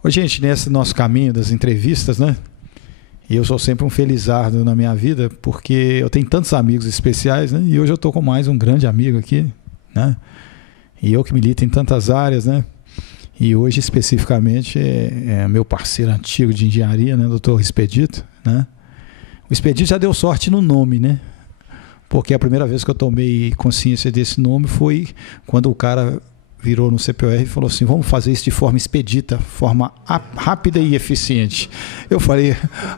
Ô, gente, nesse nosso caminho das entrevistas, né? E eu sou sempre um felizardo na minha vida, porque eu tenho tantos amigos especiais, né? E hoje eu estou com mais um grande amigo aqui, né? E eu que milito em tantas áreas, né? E hoje, especificamente, é meu parceiro antigo de engenharia, né? Doutor Expedito, né? O Expedito já deu sorte no nome, né? Porque a primeira vez que eu tomei consciência desse nome foi quando o cara virou no CPOR e falou assim: vamos fazer isso de forma expedita, forma rápida e eficiente. Eu falei,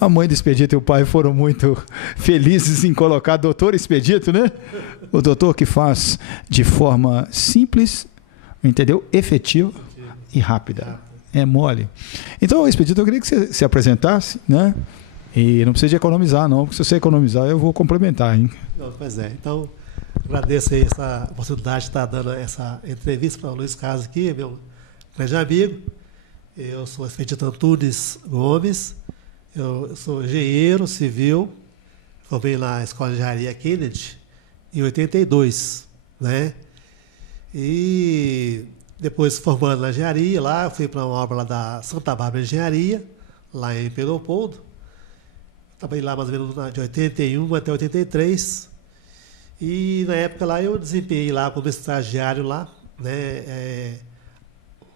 a mãe do Expedito e o pai foram muito felizes em colocar doutor Expedito, né? O doutor que faz de forma simples, entendeu? Efetiva e rápida. É mole. Então, Expedito, eu queria que você se apresentasse, né? E não precisa de economizar, não, porque se você economizar, eu vou complementar, hein? Não, pois é. Então, agradeço aí essa oportunidade de estar dando essa entrevista para o Luiz Carlos aqui, meu grande amigo. Eu sou Expedito Antunes Gomes, eu sou engenheiro civil, formei na Escola de Engenharia Kennedy em 82, né? E depois, formando na engenharia, lá eu fui para uma obra lá da Santa Bárbara Engenharia, lá em Pedro Leopoldo. Trabalhei lá mais ou menos de 81 até 83. E na época lá eu desempenhei lá como estagiário lá, né,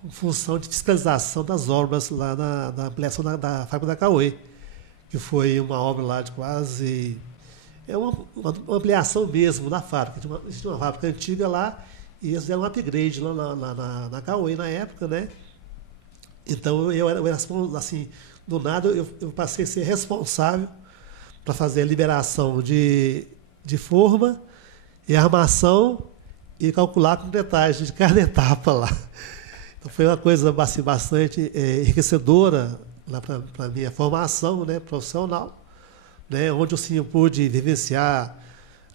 em função de fiscalização das obras lá da ampliação da fábrica da Cauê, que foi uma obra lá de quase... É uma ampliação mesmo da fábrica. Tinha uma fábrica antiga lá e eles fizeram um upgrade lá na Cauê na época, né? Então eu era assim, do nada eu passei a ser responsável para fazer a liberação de forma e armação e calcular com detalhes de cada etapa lá. Então foi uma coisa assim, bastante enriquecedora para a minha formação, né, profissional, né, onde assim, eu pude vivenciar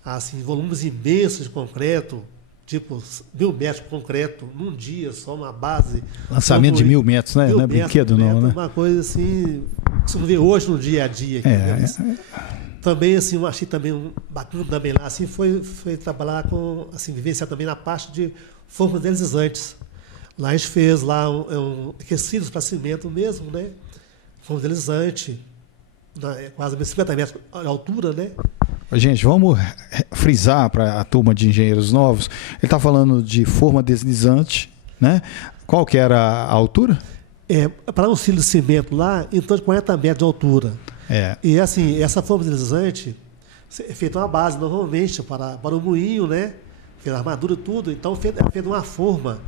assim, volumes imensos de concreto, tipo 1.000 metros de concreto, num dia, só uma base. Lançamento de 1.000 metros, né? Não é brinquedo, não, né? Uma coisa assim, que você não vê hoje no dia a dia. Aqui, também, assim, eu achei também bacana também lá, assim, foi trabalhar com, assim, vivenciar também na parte de formas deslizantes. Lá a gente fez lá aquecidos para cimento mesmo, né? Forma deslizante, quase 50 metros de altura, né? Gente, vamos frisar para a turma de engenheiros novos. Ele está falando de forma deslizante, né? Qual que era a altura? Para um cilindro de cimento lá, em torno de 40 metros de altura. E assim, essa forma deslizante é feita uma base, normalmente, para o moinho, né? A armadura e tudo. Então, é feita uma forma,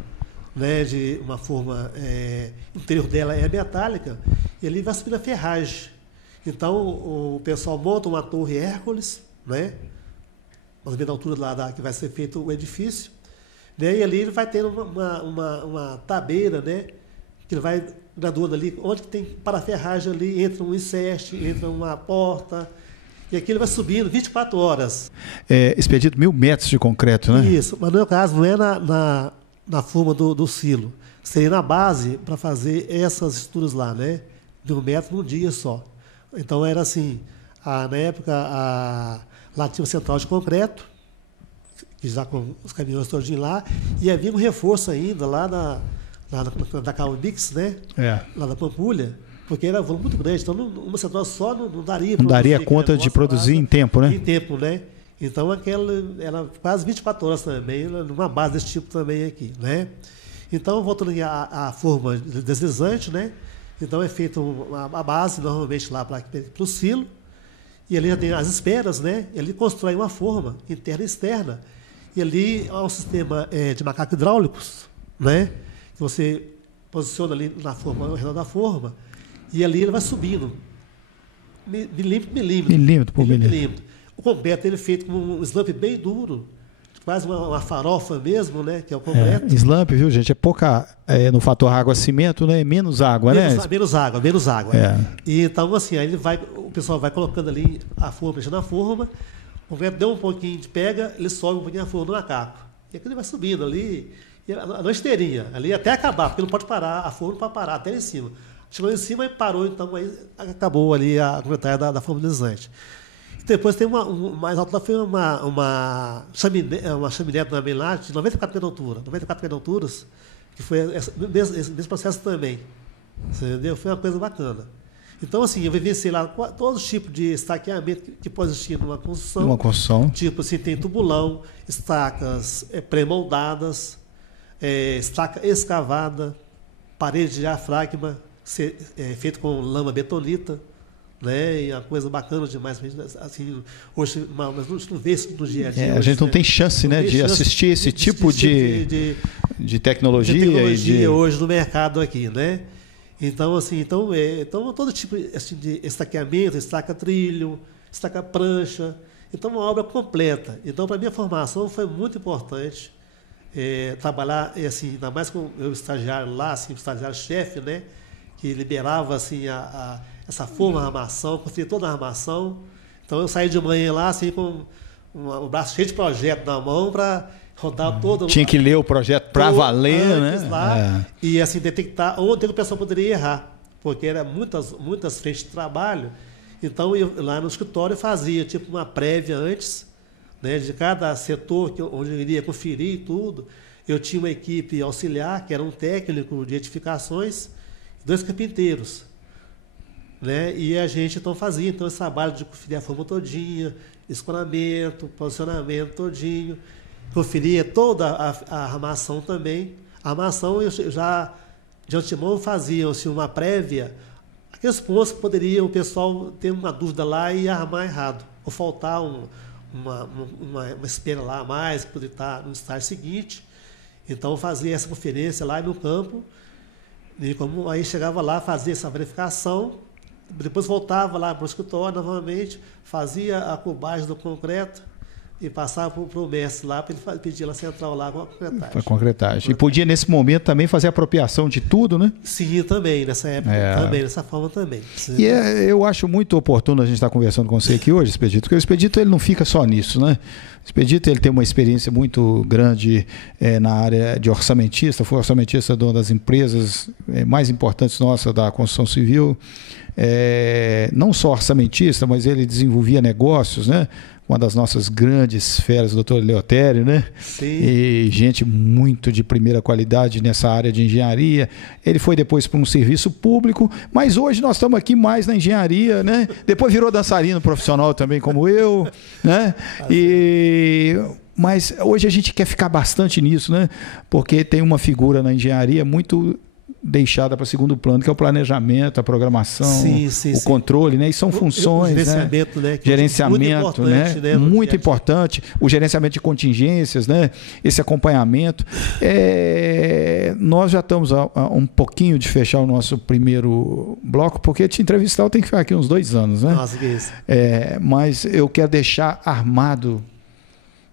né? Uma forma, o interior dela é metálica, e ali vai subir a ferragem. Então, o pessoal monta uma torre Hércules, né? Mais ou menos a altura lá que vai ser feito o edifício, né? E ali ele vai ter uma tabeira, né? Que ele vai graduando ali, onde que tem paraferragem ali, entra um inceste, entra uma porta, e aqui ele vai subindo 24 horas. Expedito 1.000 metros de concreto, né? Isso, mas no meu caso não é na forma do silo, seria na base para fazer essas estruturas lá, né? 1.000 metros num dia só. Então era assim, na época lá tinha uma central de concreto, que já com os caminhões todinhos lá, e havia um reforço ainda lá da Calmix, né? Lá da Pampulha, porque era um volume muito grande, então uma central só não daria. Não daria conta de produzir em tempo, né? Em tempo, né? Então aquela era quase 24 horas também, numa base desse tipo também aqui, né? Então, voltando à forma deslizante, né? Então é feita a base, normalmente lá para o silo, e ali já tem as esperas, né? Ele constrói uma forma interna e externa. E ali há um sistema de macacos hidráulicos, né? Que você posiciona ali na forma, ao redor da forma, e ali ele vai subindo, milímetro por milímetro. Milímetro por milímetro. O concreto ele é feito com um slump bem duro, quase uma farofa mesmo, né? Que é o concreto. Slump, viu, gente? É pouca, no fator água-cimento, né? Menos água, né? Menos água. E então, assim, aí o pessoal vai colocando ali a forma, mexendo na forma, o concreto deu um pouquinho de pega, ele sobe um pouquinho a forma do macaco. E aqui ele vai subindo ali, a esteirinha, ali até acabar, porque não pode parar, a forma para parar, até lá em cima. Chegou lá em cima e parou, então aí acabou ali a comentária da forma deslizante. Depois tem mais alto lá, foi uma chaminé também lá, de 94 metros de altura, 94 metros de alturas, que foi esse processo também. Você entendeu? Foi uma coisa bacana. Então, assim, eu vivenciei lá todos os tipos de estaqueamento que pode existir numa construção. Uma construção. Tipo assim, tem tubulão, estacas pré-moldadas, estaca escavada, parede de diafragma, feito com lama betonita, né? E é uma coisa bacana demais. Assim, hoje, mas não vê isso no dia a dia. A gente não tem chance, né, de assistir esse tipo de tecnologia. Hoje no mercado aqui, né? Então, assim, então todo tipo assim, de estaqueamento, estaca trilho, estaca prancha. Então, uma obra completa. Então, para a minha formação foi muito importante trabalhar, assim, ainda mais com o estagiário lá, assim, o estagiário-chefe, né? Que liberava assim, essa forma da armação, construía toda a armação. Então, eu saí de manhã lá, assim, com um braço cheio de projeto na mão para rodar todo. Tinha que ler o projeto para valer, né? Lá, e assim, detectar onde o pessoal poderia errar, porque eram muitas frentes de trabalho. Então, eu lá no escritório fazia tipo uma prévia antes, né, de cada setor onde eu iria conferir tudo. Eu tinha uma equipe auxiliar, que era um técnico de edificações, 2 carpinteiros. Né? E a gente então fazia esse trabalho de conferir a forma todinha, escoramento, posicionamento todinho. Conferia toda a armação também. A armação eu já de antemão fazia assim, uma prévia, aqueles pontos que poderia o pessoal ter uma dúvida lá e armar errado, ou faltar uma espera lá a mais, que poderia estar no estágio seguinte. Então eu fazia essa conferência lá no campo, e como aí chegava lá, fazia essa verificação, depois voltava lá para o escritório novamente, fazia a cubagem do concreto, e passava para o mestre lá, para ele pedir lá central lá com a concretagem. Para concretagem. E podia, nesse momento, também fazer a apropriação de tudo, né? Sim, também, nessa época, também, dessa forma também. Sim. E eu acho muito oportuno a gente estar conversando com você aqui hoje, Expedito, porque o Expedito ele não fica só nisso, né? O Expedito ele tem uma experiência muito grande na área de orçamentista, foi orçamentista de uma das empresas mais importantes nossa da construção civil, não só orçamentista, mas ele desenvolvia negócios, né? Uma das nossas grandes feras, o doutor Leotério, né? Sim. E gente muito de primeira qualidade nessa área de engenharia. Ele foi depois para um serviço público, mas hoje nós estamos aqui mais na engenharia, né? Depois virou dançarino profissional também, como eu, né? Mas hoje a gente quer ficar bastante nisso, né? Porque tem uma figura na engenharia muito deixada para segundo plano, que é o planejamento, a programação, o controle, né? E são funções, o gerenciamento, né? Gerenciamento, né? Muito importante. O gerenciamento de contingências, né? Esse acompanhamento. Nós já estamos a um pouquinho de fechar o nosso primeiro bloco, porque te entrevistar eu tenho que ficar aqui uns 2 anos, né? Nossa, que isso. Mas eu quero deixar armado,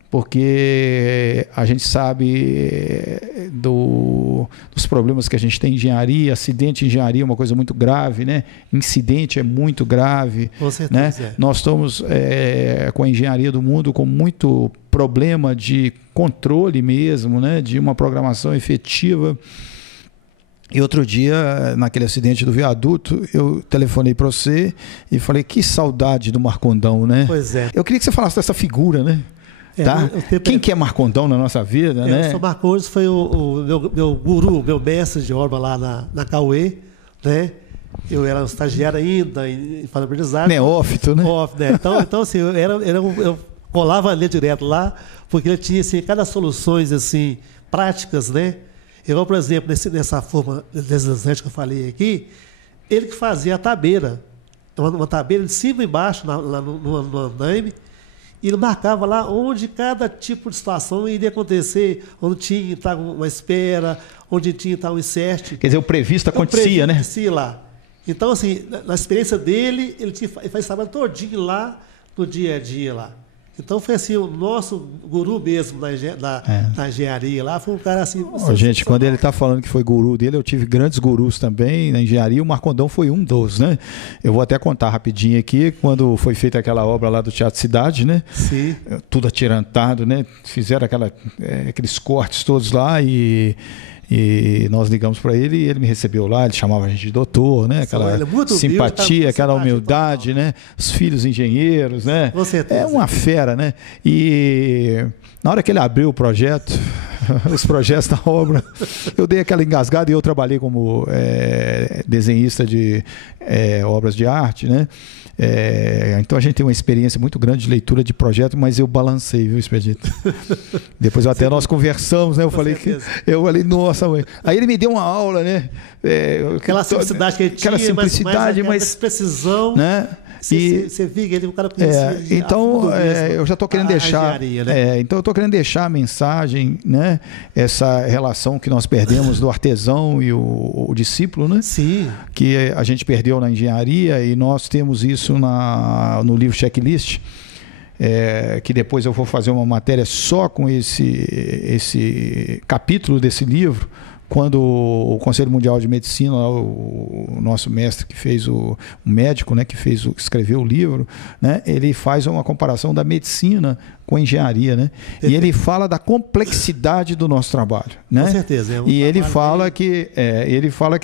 porque a gente sabe dos problemas que a gente tem em engenharia. Acidente em engenharia é uma coisa muito grave, né? Incidente é muito grave. Com certeza. Né? Nós estamos com a engenharia do mundo com muito problema de controle mesmo, né? De uma programação efetiva. E outro dia, naquele acidente do viaduto, eu telefonei para você e falei, que saudade do Marcondão, né? Pois é. Eu queria que você falasse dessa figura, né? Tá? Quem que é Marcondão na nossa vida, né? O Sr. Marcondes foi o meu guru, meu mestre de obra lá na Cauê, né? Eu era um estagiário ainda em aprendizagem. Neófito, né? Né? Então assim, eu colava ali direto lá, porque ele tinha assim, cada soluções assim, práticas, né? Igual, por exemplo, nessa forma deslizante que eu falei aqui, ele que fazia a tabeira, uma tabeira de cima e embaixo lá no andaime. E ele marcava lá onde cada tipo de situação iria acontecer, onde tinha que estar uma espera, onde tinha que estar um insert. Quer dizer, o previsto acontecia, né? Acontecia lá. Então, assim, na experiência dele, ele faz esse trabalho todinho lá, no dia a dia lá. Então, foi assim, o nosso guru mesmo na engenharia lá, foi um cara assim... Gente, quando ele está falando que foi guru dele, eu tive grandes gurus também na engenharia, o Marcondão foi um dos, né? Eu vou até contar rapidinho aqui, quando foi feita aquela obra lá do Teatro Cidade, né? Sim. Tudo atirantado, né? Fizeram aqueles cortes todos lá e nós ligamos para ele e ele me recebeu lá, ele chamava a gente de doutor, né? Aquela simpatia, aquela humildade, né? Os filhos engenheiros, né? Com certeza. É uma fera, né? E na hora que ele abriu o projeto, os projetos da obra. Eu dei aquela engasgada e eu trabalhei como desenhista de obras de arte, né? Então a gente tem uma experiência muito grande de leitura de projeto, mas eu balancei, viu, Expedito? Depois nós conversamos, né? Eu falei, nossa, mãe. Aí ele me deu uma aula, né? Aquela simplicidade que ele tinha, mas precisão, né? Você vê que ele o cara conhecia. Então, eu já estou querendo deixar. Então, eu estou querendo deixar a mensagem, né? Essa relação que nós perdemos do artesão e o discípulo, né? Sim. Que a gente perdeu na engenharia, e nós temos isso no livro Checklist. Que depois eu vou fazer uma matéria só com esse capítulo desse livro, quando o Conselho Mundial de Medicina, o nosso mestre que fez o médico, né, que escreveu o livro, né, ele faz uma comparação da medicina com a engenharia, né? E ele fala da complexidade do nosso trabalho, né? Com certeza. E ele fala que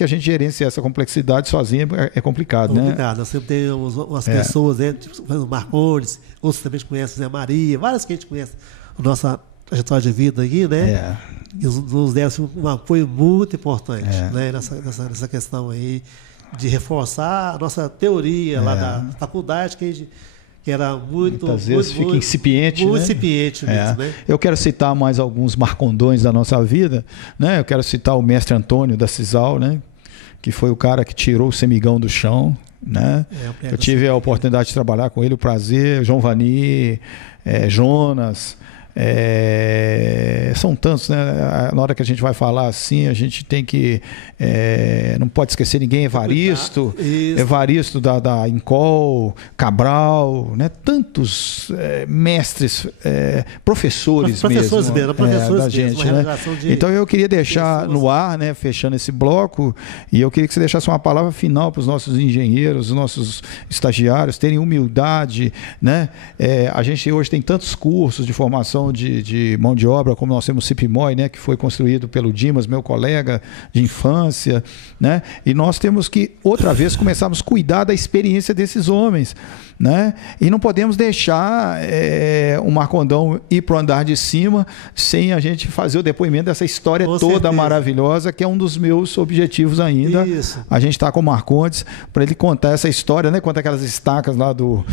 a gente gerenciar essa complexidade sozinho é complicado, né? Complicado. Nós sempre temos umas pessoas, né, tipo o Marcondes, outros também conhecem a Zé Maria, várias que a gente conhece a nossa trajetória de vida aqui, né? E nos deram assim, um apoio muito importante, né? nessa questão aí de reforçar a nossa teoria lá da faculdade, que era muitas vezes fica incipiente, muito né? incipiente mesmo, né? Eu quero citar mais alguns marcondões da nossa vida, né? Eu quero citar o mestre Antônio da Cisal, né? Que foi o cara que tirou o semigão do chão, né? Eu tive a oportunidade de trabalhar com ele, o prazer, João Vani, Jonas. São tantos, né? Na hora que a gente vai falar assim, a gente tem que não pode esquecer ninguém. Evaristo da Incol, Cabral, né? Tantos mestres, professores mesmo da gente, né? Então eu queria deixar no ar, né, fechando esse bloco, e eu queria que você deixasse uma palavra final para os nossos engenheiros, os nossos estagiários terem humildade, né? A gente hoje tem tantos cursos de formação de mão de obra, como nós temos o CIPMOI, né, que foi construído pelo Dimas, meu colega de infância, né? E nós temos que, outra vez, começarmos a cuidar da experiência desses homens, né? E não podemos deixar o Marcondão ir para o andar de cima sem a gente fazer o depoimento dessa história toda maravilhosa, que é um dos meus objetivos ainda. Isso. A gente está com o Marcondes para ele contar essa história, né? Conta aquelas estacas lá do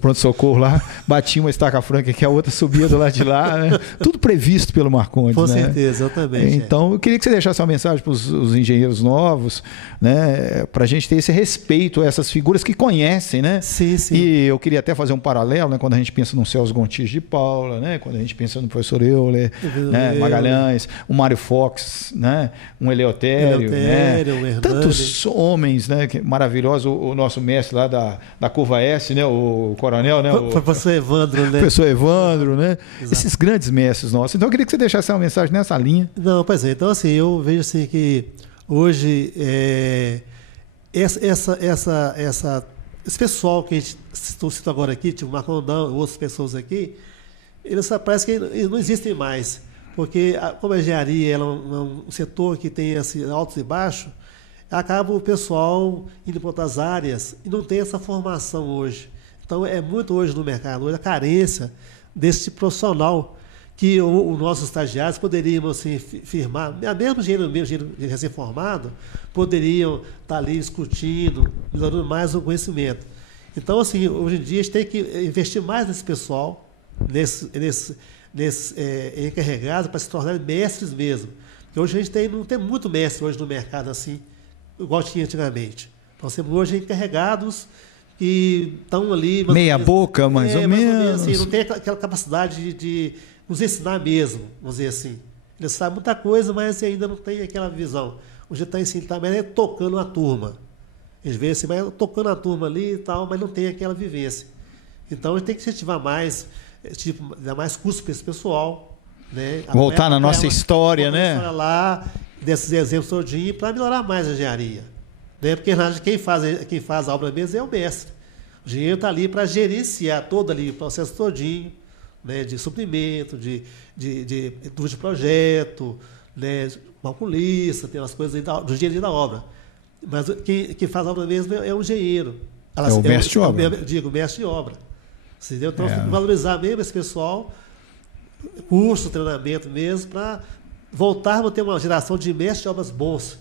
pronto-socorro lá, batia uma estaca franca que a outra subia do lado de lá, né? Tudo previsto pelo Marcondes. Com né? certeza, exatamente. Então, eu queria que você deixasse uma mensagem para os engenheiros novos, né? Para a gente ter esse respeito a essas figuras que conhecem, né? Sim, sim. E eu queria até fazer um paralelo, né? Quando a gente pensa no Celso Gontijo de Paula, né? Quando a gente pensa no professor Euler, né? Magalhães, o Mário Fox, né? Um Eleutério, né? Tantos homens, né? Maravilhosos. O nosso mestre lá da Curva S, né? O coronel, né? O professor Evandro, né? Professor Evandro, né? Exato. Esses grandes mestres nossos. Então eu queria que você deixasse uma mensagem nessa linha. Não, pois é. Então assim, eu vejo assim que hoje esse pessoal que a gente cita agora aqui, tipo Marcondão, outras pessoas aqui, eles parece que não existem mais. Porque, como a engenharia ela é um setor que tem assim, altos e baixos, acaba o pessoal indo para outras áreas e não tem essa formação hoje. Então, é muito hoje no mercado, hoje a carência desse profissional que os nossos estagiários poderiam assim, firmar, mesmo engenheiro recém-formado, poderiam estar ali discutindo, melhorando mais o conhecimento. Então, assim, hoje em dia a gente tem que investir mais nesse pessoal, nesses encarregados, para se tornarem mestres mesmo. Porque hoje a gente não tem muito mestre hoje no mercado assim, igual tinha antigamente. Nós temos hoje encarregados que estão ali... Meia boca, mais ou menos. Assim, não tem aquela capacidade de nos ensinar mesmo, vamos dizer assim. Ele sabe muita coisa, mas ainda não tem aquela visão. Hoje está ensinando também, tocando a turma. Às vezes, assim, mas tocando a turma ali e tal, mas não tem aquela vivência. Então, a gente tem que incentivar mais, dar mais curso para esse pessoal. Né? Voltar na nossa história, né? Lá, desses exemplos todinhos, para melhorar mais a engenharia. Né? Porque quem faz a obra mesmo é o mestre. O engenheiro está ali para gerenciar todo ali o processo todinho, né, de suprimento, de projeto, né, calculista, tem umas coisas aí do dia a dia da obra. Mas quem faz a obra mesmo é o engenheiro. O mestre de obra. Digo, mestre de obra. Entendeu? Então, tem que valorizar mesmo esse pessoal curso, treinamento mesmo, para voltarmos a ter uma geração de mestres de obras bons,